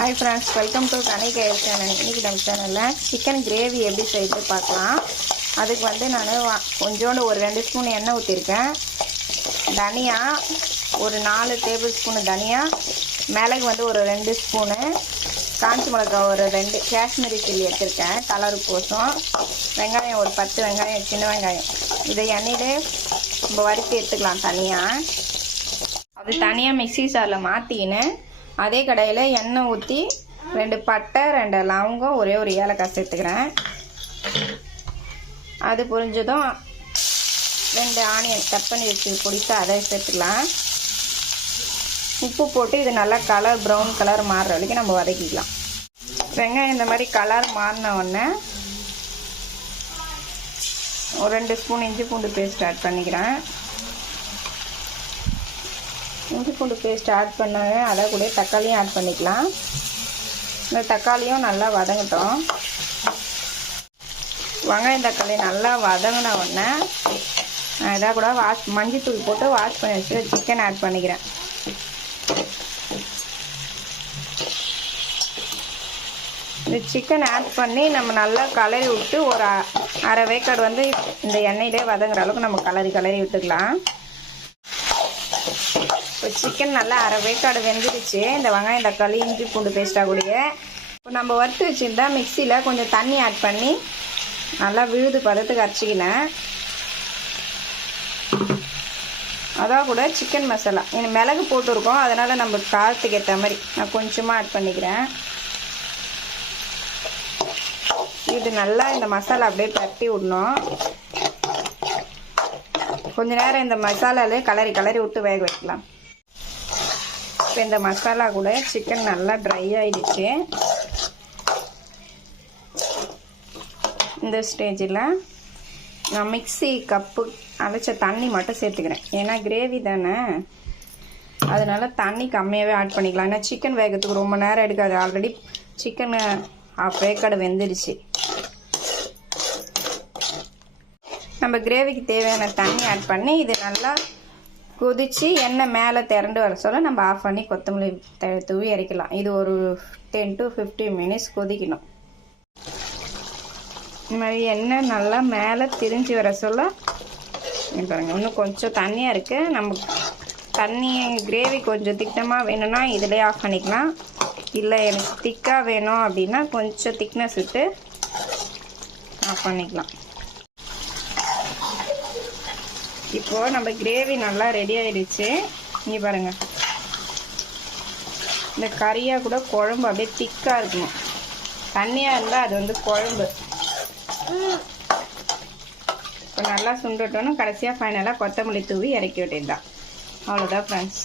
Hi friends, welcome to कनी care channel. इनकी நம்ம சேனல்ல சிக்கன் கிரேவி எப்படி செய்யறது பார்க்கலாம்। அதுக்கு வந்து நான் கொஞ்சோண்டு ஒரு 2 ஸ்பூன் எண்ணெய் ஊத்திருக்கேன்। தனியா ஒரு 4 டேபிள் ஸ்பூன் தனியா, மிளகு வந்து ஒரு 2 ஸ்பூன், காஞ்ச மிளகாய் ஒரு 2, காஷ்மீரி சில்லி எடுத்துருக்கேன் கலருக்கோசம், வெங்காயம் ஒரு 10 வெங்காயம், சின்ன வெங்காயம், இதை எண்ணெயிலே நம்ம வறுத்து எடுத்துக்கலாம் தனியாக। அது தனியாக மிக்ஸி ஜாரில் மாற்றிக்கின்னு அதே கடையில் எண்ணெய் ஊற்றி 2 பட்டை, 2 லவங்கம், ஒரே ஒரு ஏலக்காய் சேர்த்துக்கிறேன்। அது புரிஞ்சதும் 2 ஆனியன் கட் பண்ணி வச்சு பொடித்து அதை சேர்த்துக்கலாம்। உப்பு போட்டு இது நல்லா கலர் ப்ரௌன் கலர் மாறுற வரைக்கும் நம்ம வதக்கிக்கலாம்। வெங்காயம் இந்த மாதிரி கலர் மாறின உடனே ஒரு 2 ஸ்பூன் இஞ்சி பூண்டு பேஸ்ட் ஆட் பண்ணிக்கிறேன்। இஞ்சி பூண்டு பேஸ்ட் ஆட் பண்ணாங்க, அதை கூட தக்காளியும் ஆட் பண்ணிக்கலாம்। இந்த தக்காளியும் நல்லா வதங்கட்டும்। வெங்காயம் தக்காளி நல்லா வதங்கின உடனே நான் இதை கூட மஞ்சத்தூள் போட்டு வாஷ் பண்ணி வச்சு சிக்கன் ஆட் பண்ணிக்கிறேன்। இந்த சிக்கன் ஆட் பண்ணி நம்ம நல்லா கலரி விட்டு ஒரு அரை வேக்காடு வந்து இந்த எண்ணெயிலே வதங்குற அளவுக்கு நம்ம கலரி விட்டுக்கலாம்। இப்போ சிக்கன் நல்லா அரை வேக்காடு வெந்துடுச்சு। இந்த வெங்காயம் தக்காளி இஞ்சி பூண்டு பேஸ்ட்டாக கூடிய இப்போ நம்ம வறுத்து வச்சுருந்தா மிக்சியில் கொஞ்சம் தண்ணி ஆட் பண்ணி நல்லா விழுது பதத்துக்கு அரைச்சிக்கினேன்। அதான் கூட சிக்கன் மசாலா மிளகு போட்டுருக்கோம், அதனால் நம்ம காரத்துக்கு ஏற்ற மாதிரி நான் கொஞ்சமாக ஆட் பண்ணிக்கிறேன்। இது நல்லா இந்த மசாலா அப்படியே தட்டி விடணும்। கொஞ்ச நேரம் இந்த மசாலாலே கலரி விட்டு வேக வைக்கலாம்। இப்போ இந்த மசாலா கூட சிக்கன் நல்லா ட்ரை ஆகிடுச்சு। இந்த ஸ்டேஜில் நான் மிக்ஸி கப்பு அரைச்ச தண்ணி மட்டும் சேர்த்துக்கிறேன், ஏன்னா கிரேவி தானே, அதனால தண்ணி கம்மியாகவே ஆட் பண்ணிக்கலாம்। ஏன்னா சிக்கன் வேகிறதுக்கு ரொம்ப நேரம் எடுக்காது, ஆல்ரெடி சிக்கன் ஆஃப் வேக்காடு வெந்துடுச்சு। நம்ம கிரேவிக்கு தேவையான தண்ணி ஆட் பண்ணி இது நல்லா கொதித்து எண்ணெய் மேலே திரண்டு வர சொல்ல நம்ம ஆஃப் பண்ணி கொத்தமல்லி தூவி இறக்கலாம்। இது ஒரு 10 to 15 மினிட்ஸ் கொதிக்கணும்। இந்த மாதிரி எண்ணெய் நல்லா மேலே திரிஞ்சு வர சொல்ல பாருங்கள், இன்னும் கொஞ்சம் தண்ணியாக இருக்குது। நம்ம தண்ணி கிரேவி கொஞ்சம் திட்டமாக வேணும்னா இதிலே ஆஃப் பண்ணிக்கலாம், இல்லை எனக்கு திக்காக வேணும் அப்படின்னா கொஞ்சம் திக்னஸ் விட்டு ஆஃப் பண்ணிக்கலாம்। இப்போது நம்ம கிரேவி நல்லா ரெடி ஆகிடுச்சு। இங்கே பாருங்கள், இந்த கறியாக கூட குழம்பு அப்படியே திக்காக இருக்கணும், தண்ணியாக இருந்தால் அது வந்து குழம்பு। இப்போ நல்லா சுண்டட்டோன்னு கடைசியாக ஃபைனலாக கொத்தமல்லி தூவி இறக்கி விட்டுதான், அவ்வளோதான் ஃப்ரெண்ட்ஸ்।